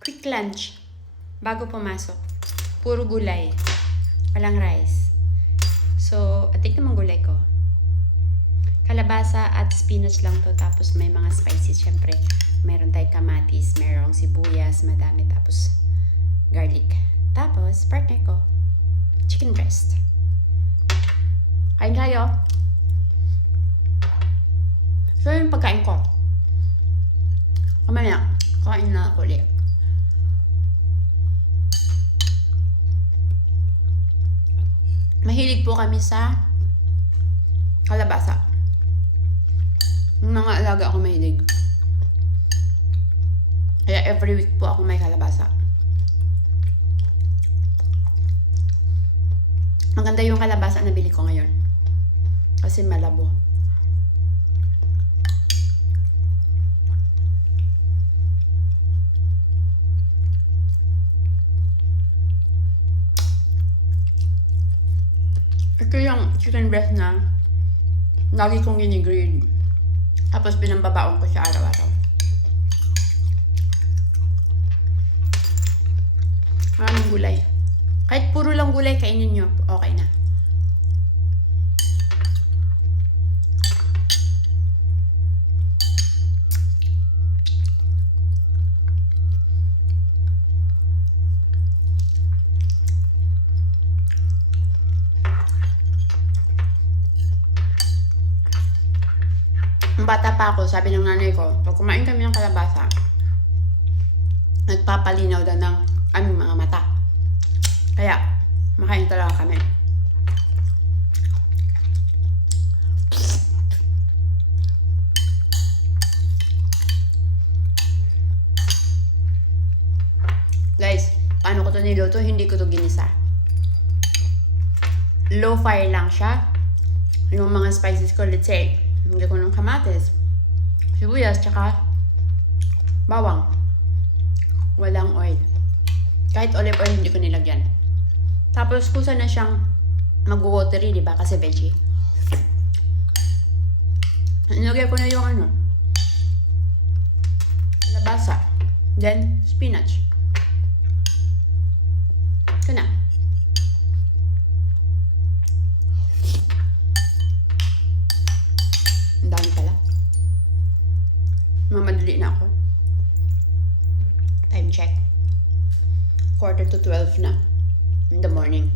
quick lunch. Bago pumasok. Puro gulay. Walang rice. So, atik naman gulay ko. Kalabasa at spinach lang to. Tapos may mga spices. Syempre, meron tayong kamatis, merong sibuyas, madami. Tapos, garlic. Tapos, partner ko, chicken breast. Kain tayo. So, yung pagkain ko. Kamaya, kain na ako ulit. Mahilig po kami sa kalabasa. Yung mga alaga ako mahilig. Kaya every week po ako may kalabasa. Maganda yung kalabasa na bili ko ngayon. Kasi malabo. Ito yung chicken breast na lagi kong ginigrade. Tapos pinambabaon ko siya araw-araw. Maraming gulay. Kahit puro lang gulay kainin nyo, okay na. Nung bata pa ako, sabi ng nanay ko, pag kumain kami ng kalabasa, nagpapalinaw daw ng aming mga mata. Kaya, makain talaga kami. Guys, paano ko ito niluto? Hindi ko ito ginisa. Low fire lang siya. Yung mga spices ko, let's say, hindi ko ng kamatis, sibuyas, tsaka bawang. Walang oil. Kahit olive oil, hindi ko nilagyan. Tapos, kusa na siyang mag-watery, diba? Kasi veggie. Nilagay ko na yung kalabasa. Then, spinach. Ito na. Ang dami pala. Mamadali na ako. Time check. 11:45 na in the morning.